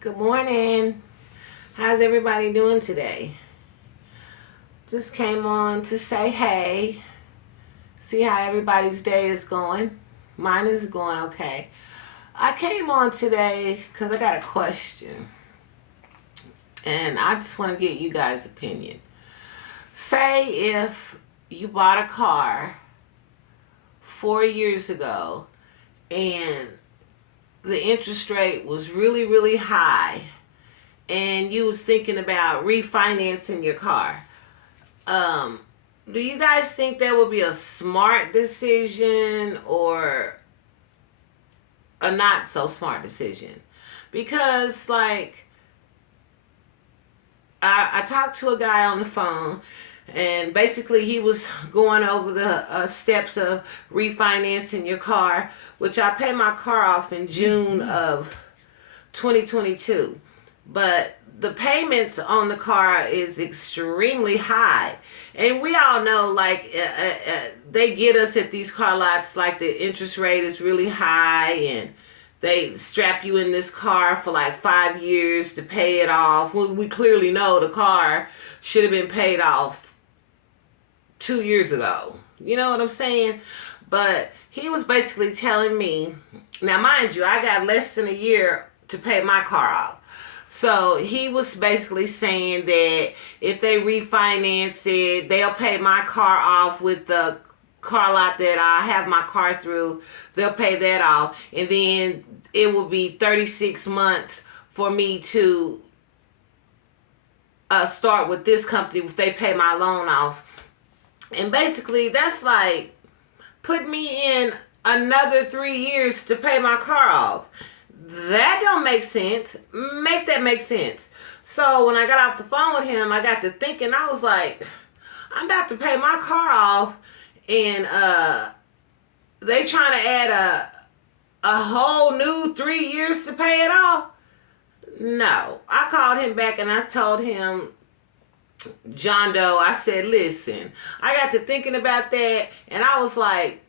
Good morning. How's everybody doing today? Just came on to say hey, see how everybody's day is going. Mine is going okay. I came on today because I got a question and I just want to get you guys' opinion. Say if you bought a car 4 years ago and the interest rate was really, really high and you was thinking about refinancing your car. Um, do you guys think that would be a smart decision or a not so smart decision? Because I talked to a guy on the phone and basically he was going over the steps of refinancing your car, which I paid my car off in June of 2022. But the payments on the car is extremely high. And we all know, they get us at these car lots, like the interest rate is really high and they strap you in this car for like 5 years to pay it off. We clearly know the car should have been paid off 2 years ago. You know what I'm saying? But he was basically telling me, now mind you, I got less than a year to pay my car off. So he was basically saying that if they refinance it, they'll pay my car off with the car lot that I have my car through. They'll pay that off. And then it will be 36 months for me to start with this company if they pay my loan off. And basically, that's like put me in another 3 years to pay my car off. That don't make sense. Make that make sense. So when I got off the phone with him, I got to thinking, I was like, I'm about to pay my car off and they trying to add a whole new 3 years to pay it off. No. I called him back and I told him, John Doe, I said, listen, I got to thinking about that and I was like,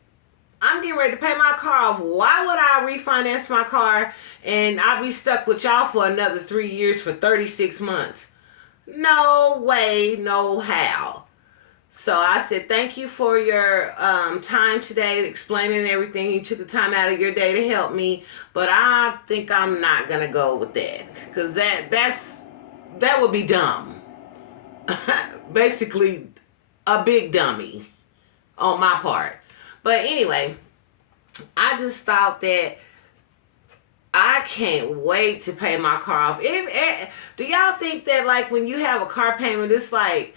I'm getting ready to pay my car off. Why would I refinance my car and I'll be stuck with y'all for another 3 years for 36 months? No way, no how. So I said, thank you for your time today, explaining everything. You took the time out of your day to help me. But I think I'm not going to go with that. Because that would be dumb. Basically, a big dummy on my part. But anyway, I just thought that I can't wait to pay my car off. Do y'all think that like when you have a car payment, it's like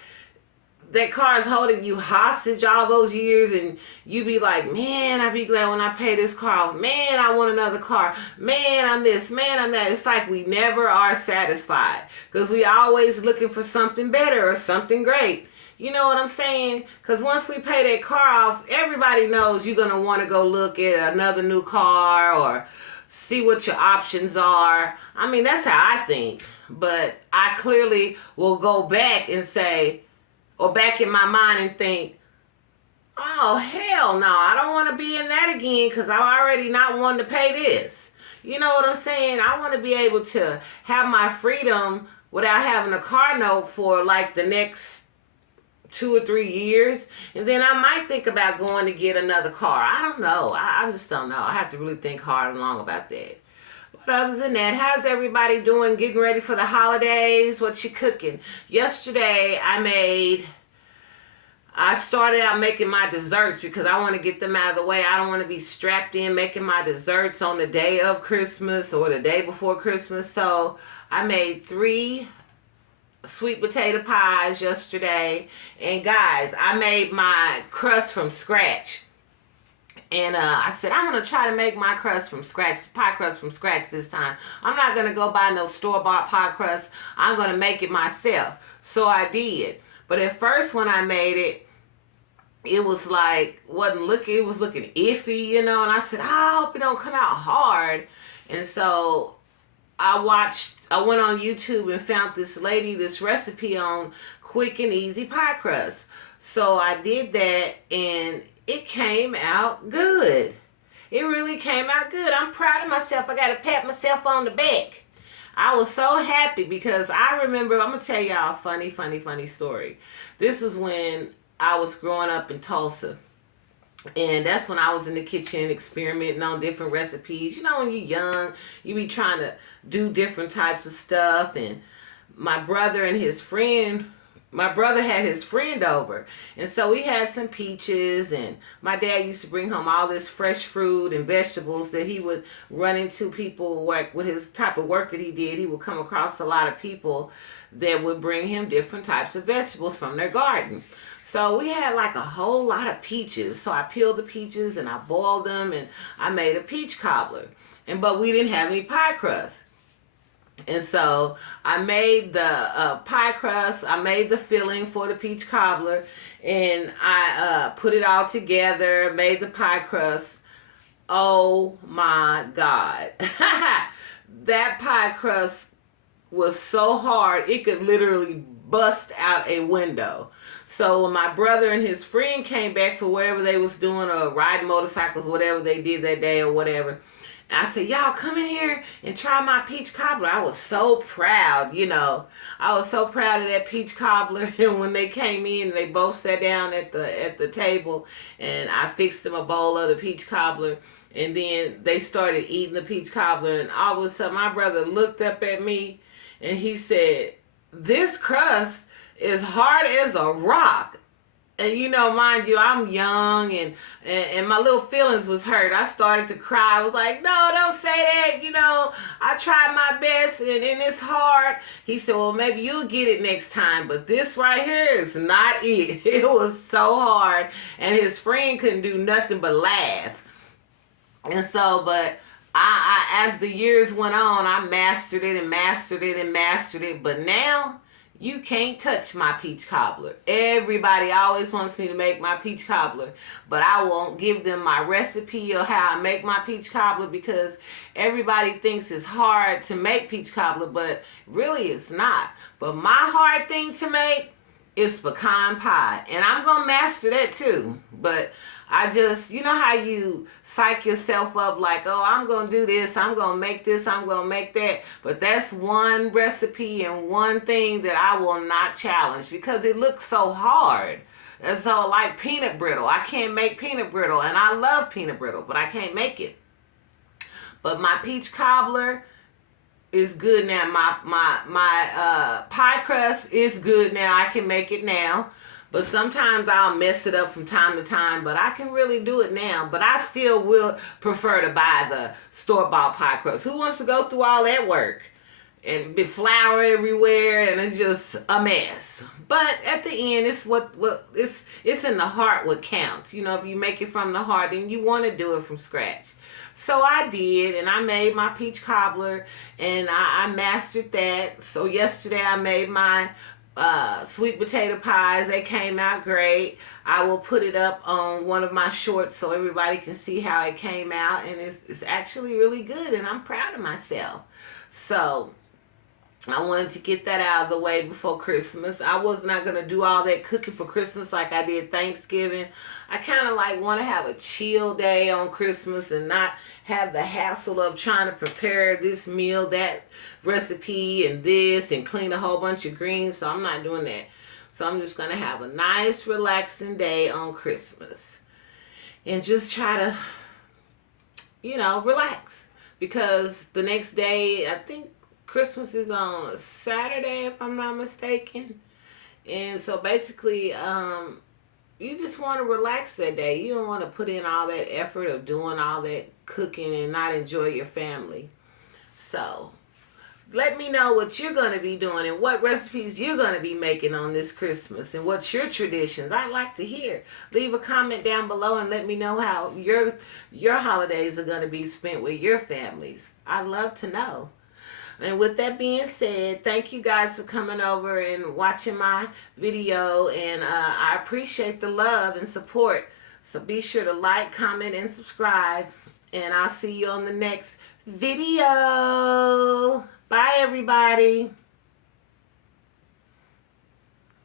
that car is holding you hostage all those years and you be like, man, I'd be glad when I pay this car off. Man, I want another car. Man, I'm this. Man, I'm that. It's like we never are satisfied because we always looking for something better or something great. You know what I'm saying? Because once we pay that car off, everybody knows you're going to want to go look at another new car or see what your options are. I mean, that's how I think. But I clearly will go back and say, or back in my mind and think, oh, hell no, I don't want to be in that again because I'm already not wanting to pay this. You know what I'm saying? I want to be able to have my freedom without having a car note for like the next 2 or 3 years, and then I might think about going to get another car. I don't know. I just don't know. I have to really think hard and long about that. But other than that, how's everybody doing? Getting ready for the holidays? What you cooking? Yesterday, I started out making my desserts because I want to get them out of the way. I don't want to be strapped in making my desserts on the day of Christmas or the day before Christmas. So I made 3 sweet potato pies yesterday. And guys, I made my crust from scratch. And I said, I'm going to try to make my crust from scratch, pie crust from scratch this time. I'm not going to go buy no store-bought pie crust. I'm going to make it myself. So I did. But at first when I made it, it was like, it was looking iffy, you know. And I said, I hope it don't come out hard. And so I went on YouTube and found this recipe on quick and easy pie crust. So I did that and it came out good. It really came out good. I'm proud of myself. I got to pat myself on the back. I was so happy because I remember, I'm going to tell y'all a funny story. This was when I was growing up in Tulsa. And that's when I was in the kitchen experimenting on different recipes. You know, when you're young, you be trying to do different types of stuff. And my brother and his friend, my brother had his friend over. And so we had some peaches. And my dad used to bring home all this fresh fruit and vegetables that he would run into people like with his type of work that he did. He would come across a lot of people that would bring him different types of vegetables from their garden. So we had like a whole lot of peaches. So I peeled the peaches and I boiled them and I made a peach cobbler. But we didn't have any pie crust. And so I made the pie crust. I made the filling for the peach cobbler, and I put it all together. Made the pie crust. Oh my God, that pie crust was so hard it could literally bust out a window. So when my brother and his friend came back for whatever they was doing, or riding motorcycles, whatever they did that day or whatever, I said, y'all come in here and try my peach cobbler. I was so proud, you know. I was so proud of that peach cobbler. And when they came in, they both sat down at the table, and I fixed them a bowl of the peach cobbler. And then they started eating the peach cobbler, and all of a sudden my brother looked up at me and he said, this crust is hard as a rock. And you know, mind you, I'm young, and my little feelings was hurt. I started to cry. I was like, no, don't say that. You know, I tried my best, and it's hard. He said, well, maybe you'll get it next time, but this right here is not it. It was so hard, and his friend couldn't do nothing but laugh. And so, but I as the years went on, I mastered it and mastered it and mastered it. But now, you can't touch my peach cobbler. Everybody always wants me to make my peach cobbler, but I won't give them my recipe or how I make my peach cobbler, because everybody thinks it's hard to make peach cobbler, but really it's not. But my hard thing to make is pecan pie, and I'm going to master that too. But I just, you know how you psych yourself up like, oh, I'm going to do this, I'm going to make this, I'm going to make that. But that's one recipe and one thing that I will not challenge because it looks so hard. And so like peanut brittle, I can't make peanut brittle, and I love peanut brittle, but I can't make it. But my peach cobbler is good now. My pie crust is good now. I can make it now. But sometimes I'll mess it up from time to time, but I can really do it now. But I still will prefer to buy the store-bought pie crust. Who wants to go through all that work and be flour everywhere and it's just a mess? But at the end, it's it's in the heart what counts. You know, if you make it from the heart, then you want to do it from scratch. So I did, and I made my peach cobbler, and I mastered that. So yesterday I made my sweet potato pies. They came out great. I will put it up on one of my shorts so everybody can see how it came out, and it's actually really good, and I'm proud of myself. So I wanted to get that out of the way before Christmas. I was not going to do all that cooking for Christmas like I did Thanksgiving. I kind of like want to have a chill day on Christmas and not have the hassle of trying to prepare this meal, that recipe, and this, and clean a whole bunch of greens. So I'm not doing that. So I'm just going to have a nice, relaxing day on Christmas. And just try to, you know, relax. Because the next day, I think Christmas is on a Saturday, if I'm not mistaken. And so basically, you just want to relax that day. You don't want to put in all that effort of doing all that cooking and not enjoy your family. So let me know what you're going to be doing and what recipes you're going to be making on this Christmas and what's your traditions. I'd like to hear. Leave a comment down below and let me know how your holidays are going to be spent with your families. I'd love to know. And with that being said, thank you guys for coming over and watching my video. And I appreciate the love and support. So be sure to like, comment, and subscribe. And I'll see you on the next video. Bye, everybody.